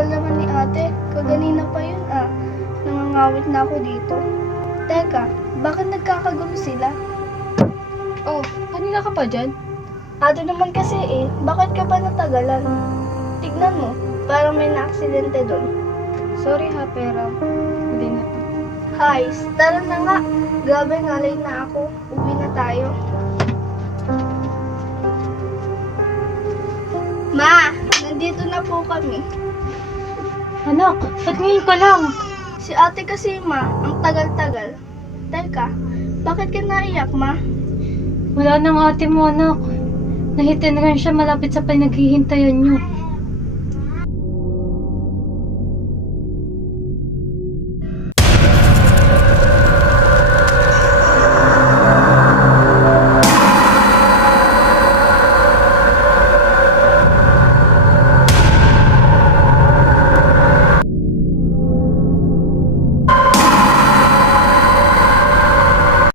tagal naman ni ate. Kaganina pa yun Nangangawit na ako dito. Teka, bakit nagkakagulo sila? Oh, kanina ka pa dyan? Ate naman kasi bakit ka ba natagalan? Tignan mo, parang may na-aksidente doon. Sorry ha, pero hindi na to. Guys, tara na nga. Grabe, ngalay na ako. Uwi na tayo. Ma, nandito na po kami. Anak, ba't ngayon ka lang? Si ate kasi, ma, ang tagal-tagal. Teka, bakit ka naiyak, ma? Wala nang ate mo, anak. Nahitin rin siya malapit sa pinaghihintayan niyo.